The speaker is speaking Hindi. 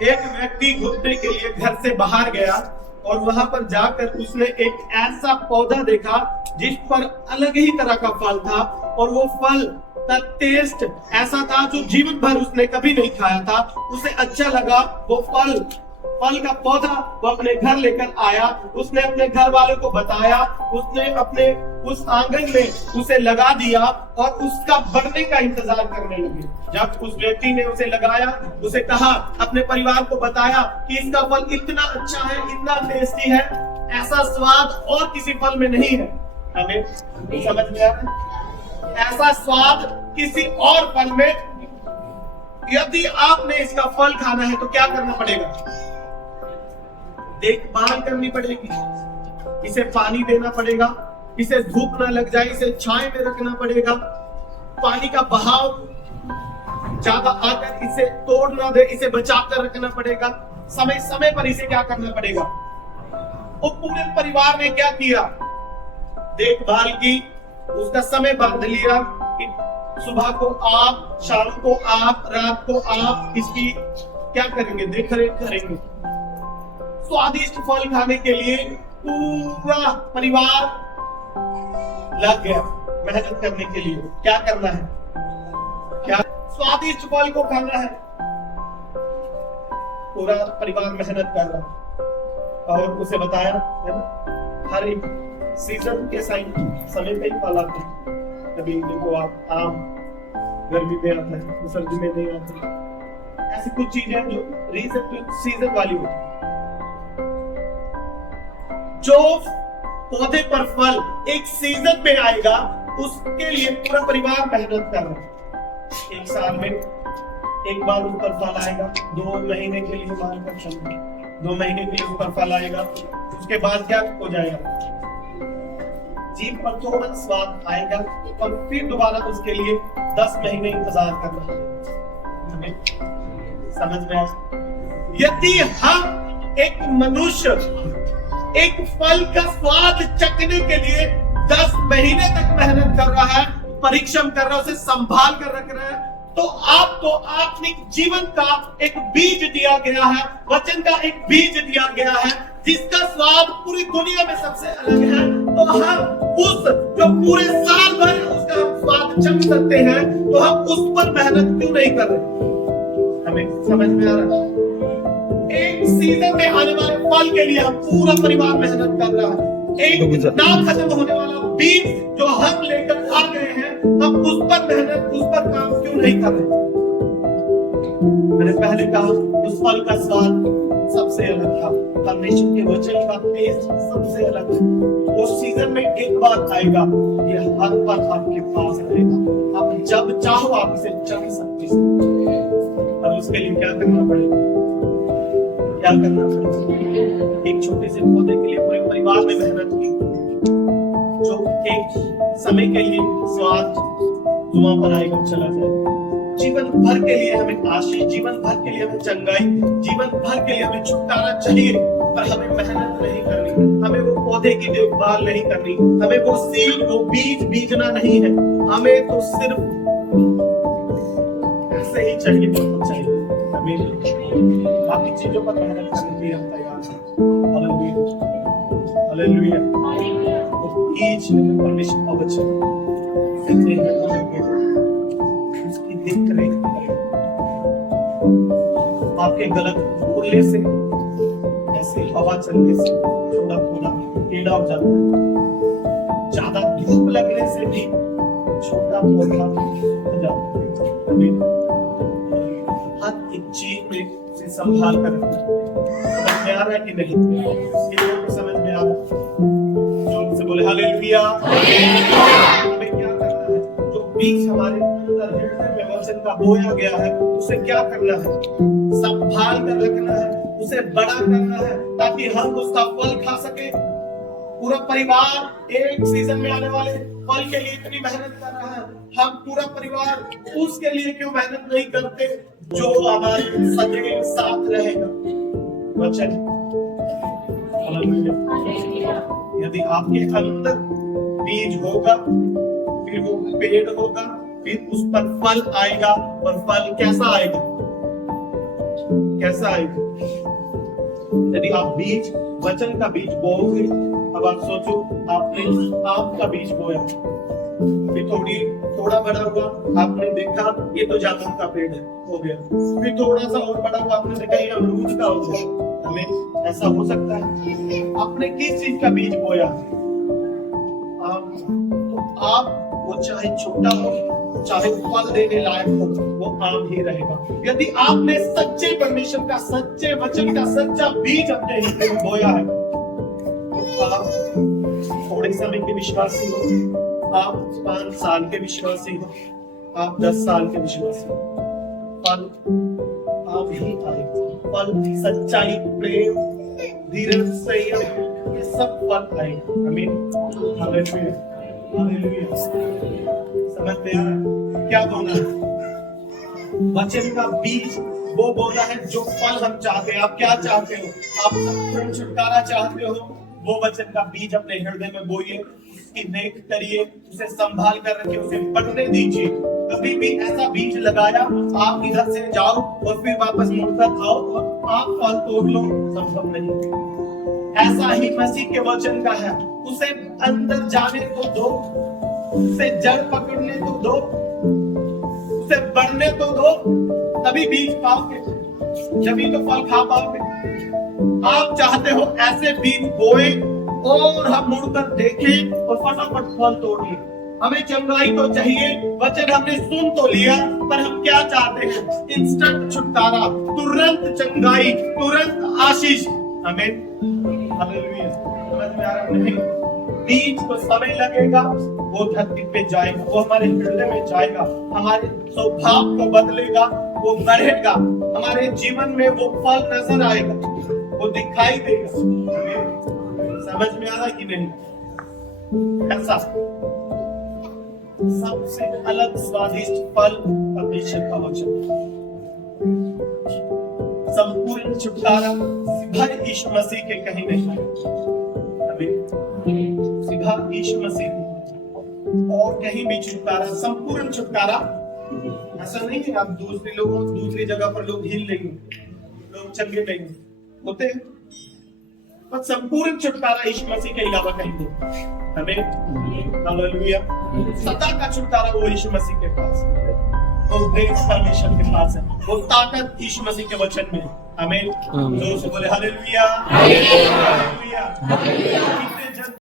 एक व्यक्ति घूमने के लिए घर से बाहर गया और वहां पर जाकर उसने एक ऐसा पौधा देखा जिस पर अलग ही तरह का फल था, और वो फल का टेस्ट ऐसा था जो जीवन भर उसने कभी नहीं खाया था। उसे अच्छा लगा, वो फल का पौधा वो अपने घर लेकर आया, उसने अपने घर वालों को बताया, उसने अपने उस आंगन में उसे लगा दिया और उसका बढ़ने का इंतजार करने लगे। जब उस व्यक्ति ने उसे लगाया, उसे कहा, अपने परिवार को बताया कि इसका फल इतना अच्छा है, इतना टेस्टी है, ऐसा स्वाद और किसी फल में नहीं है। हमें समझ में आ रहा है? ऐसा स्वाद किसी और फल में, यदि आपने इसका फल खाना है तो क्या करना पड़ेगा? देखभाल करनी पड़ेगी, इसे पानी देना पड़ेगा, इसे धूप ना लग जाए, इसे छाए में रखना पड़ेगा, पानी का बहाव ज्यादा आकर इसे तोड़ ना दे, इसे बचा कर रखना पड़ेगा, समय समय पर इसे क्या करना पड़ेगा। वो पूरे परिवार ने क्या किया? देखभाल की, उसका समय बांध लिया कि सुबह को आप, शाम को आप, रात को आप इसकी क्या करेंगे? देख रेख करेंगे। स्वादिष्ट फल खाने के लिए पूरा परिवार लग गया मेहनत करने के लिए। क्या करना है? क्या स्वादिष्ट फल को खाना है। पूरा परिवार मेहनत कर रहा और उसे बताया है ना, हर एक सीजन के समय पे ही फल आते हैं। कभी देखो आप, आम गर्मी में आता है तो सर्दी में नहीं आता। ऐसी कुछ चीजें जो सीजन वाली होती है। जो पौधे पर फल एक सीजन में आएगा, उसके लिए पूरा परिवार मेहनत कर रहा है। एक साल में एक बार उस पर फल आएगा, 2 महीने के लिए मान कर चलना, 2 महीने के लिए उस पर फल आएगा, उसके बाद क्या हो जाएगा? जीभ पर थोड़ा स्वाद आएगा और फिर दोबारा उसके लिए 10 महीने इंतजार करना। हमें समझ में आया? यदि हम एक मनुष्य एक फल का स्वाद चखने के लिए 10 महीने तक मेहनत कर रहा है, परिश्रम कर रहा है, उसे संभाल कर रख रहा है, तो आपको आत्मिक जीवन का एक बीज दिया गया है, वचन का एक बीज दिया गया है, जिसका स्वाद पूरी दुनिया में सबसे अलग है। तो हम उस जो पूरे साल भर उसका स्वाद चख सकते हैं, तो हम उस पर मेहनत क्यों नहीं कर रहे? हमें समझ में आ रहा है? एक सीजन में आने वाले फल के लिए हम पूरा परिवार मेहनत कर रहा है। एक ना खत्म होने वाला बीज जो हम लेकर आ गए हैं, हम उस पर मेहनत, उस पर काम क्यों नहीं कर रहे? मैंने पहले कहा, उस फल का स्वाद सबसे अलग था, परमेश्वर के वचन का टेस्ट सबसे अलग है। वो सीजन में एक बार आएगा, ये हर पल आपके पास रहेगा। आप जब चाहो आप इसे चख सकते हैं, और उसके लिए क्या करना पड़ेगा? क्या करना पड़ेगा? एक छोटे से पौधे के लिए पूरे परिवार ने मेहनत की, जो एक समय के लिए स्वाद जुआ बनाएगा, चला जाएगा। जीवन भर के लिए हमें आशीष, जीवन भर के लिए हमें चंगाई, जीवन भर के लिए हमें छुटकारा चाहिए, पर हमें मेहनत नहीं करनी, हमें वो पौधे की देखभाल नहीं करनी, हमें वो सीड, वो बीज बीजना नहीं है। हमें तो सिर्फ ऐसे ही चाहिए, बहुत चाहिए। बाकी चीजों पर मेहनत करने के लिए हम तैयार हैं। Hallelujah, hallelujah. तो ईच परमेश्वर का वचन उसकी देख रेख करें। आपके गलत बोलने से, ऐसे हवा चलने से थोड़ा थोड़ा टेढ़ा हो जाता है, ज्यादा धूप लगने से भी छोटा पौधा हो जाता है। हर एक चीज में से संभाल कर रखना। समझ में आ रहा है कि नहीं? ये लोगों को समझ में आ रहा है? जो से बोले हालेलुया। हमें क्या करना है? जो बीज हमारे अंदर हृदय में वचन का बोया गया है, उसे क्या करना है? संभाल कर रखना है, उसे बड़ा करना है, ताकि हम उसका फल खा सके। पूरा परिवार एक सीजन में आने वाले फल के लिए इतनी मेहनत कर रहा है, हम पूरा परिवार उसके लिए क्यों मेहनत नहीं करते जो हमारे सदैव साथ रहेगा? वचन। यदि आपके अंदर बीज होगा, फिर वो पेड़ होगा, फिर उस पर फल आएगा, और फल कैसा आएगा? कैसा आएगा? यदि आप बीज, वचन का बीज बोओगे, अब आप सोचो आपने आम का बीज बोया, फिर थोड़ा बड़ा हुआ, आपने देखा ये तो जामुन का पेड़ है, हो गया। फिर थोड़ा सा और बड़ा हुआ, आपने देखा ये अमरूद का हो गया। हमें ऐसा हो सकता है? आपने किस चीज का बीज बोया? आम। तो आप वो चाहे छोटा हो, चाहे फल देने लायक हो, वो आम ही रहेगा। यदि आपने सच्चे परमेश्वर का, सच्चे वचन का सच्चा बीज अपने हृदय में बोया है, तो आप थोड़े समय के विश्वासी हो, आप 5 साल के विश्वासी हो, आप 10 साल के विश्वासी हो, फल आप ही आएगा। फल सच्चाई, प्रेम, धीरज, संयम, ये सब फल आएगा। आमीन, हालेलुया, हालेलुया। समझ में आ रहा है क्या बोलना है? वचन का बीज वो बोला है जो फल हम चाहते हैं। आप क्या चाहते हो? आप संपूर्ण छुटकारा चाहते हो? वो वचन का बीज अपने हृदय में बोइए, उसकी देख करिए, उसे संभाल कर रखिए, उसे बढ़ने दीजिए। कभी भी ऐसा बीज लगाया, आप इधर से जाओ और फिर वापस मुड़कर आओ और आप फल तोड़ लो, संभव नहीं। ऐसा ही मसीह के वचन का है, उसे अंदर जाने तो दो, उसे जड़ पकड़ने तो दो, उसे बढ़ने तो दो, तभी बीज पाओगे, जभी तो फल खा पाओगे। आप चाहते हो ऐसे बीज बोए और हम मुड़कर देखें और फटाफट फल तोड़ लें। हमें चंगाई तो चाहिए, वचन हमने सुन तो लिया, पर हम क्या चाहते हैं? इंस्टेंट छुटकारा, तुरंत चंगाई, तुरंत आशीष। हमें हालेलुया। समझ में आ रहा नहीं? बीज को समय लगेगा, वो धरती पे जाएगा, वो हमारे हृदय में जाएगा, हमारे स्वभाव को बदलेगा, वो बढ़ेगा, हमारे जीवन में वो फल नजर आएगा, वो दिखाई देगा। समझ में आ रहा कि नहीं? ऐसा सबसे अलग स्वादिष्ट फल परमेश्वर का वचन, संपूर्ण छुटकारा सिर्फ यीशु मसीह के कहीं नहीं है। सिर्फ यीशु मसीह और कहीं भी छुटकारा, संपूर्ण छुटकारा ऐसा नहीं है। आप दूसरे लोगों, दूसरी जगह पर लोग हिल नहीं, लोग चंगे नहीं होते हैं, पर संपूर्ण छुटकारा यीशु मसीह के अलावा कहीं नहीं। हमें हालेलुया। सदा का छुटकारा वो यीशु मसीह के पास है, वो ग्रेस परमेश्वर के पास है, वो ताकत यीशु मसीह के वचन में है। हमें जोर से बोले हालेलुया, हालेलुया, हालेलुया।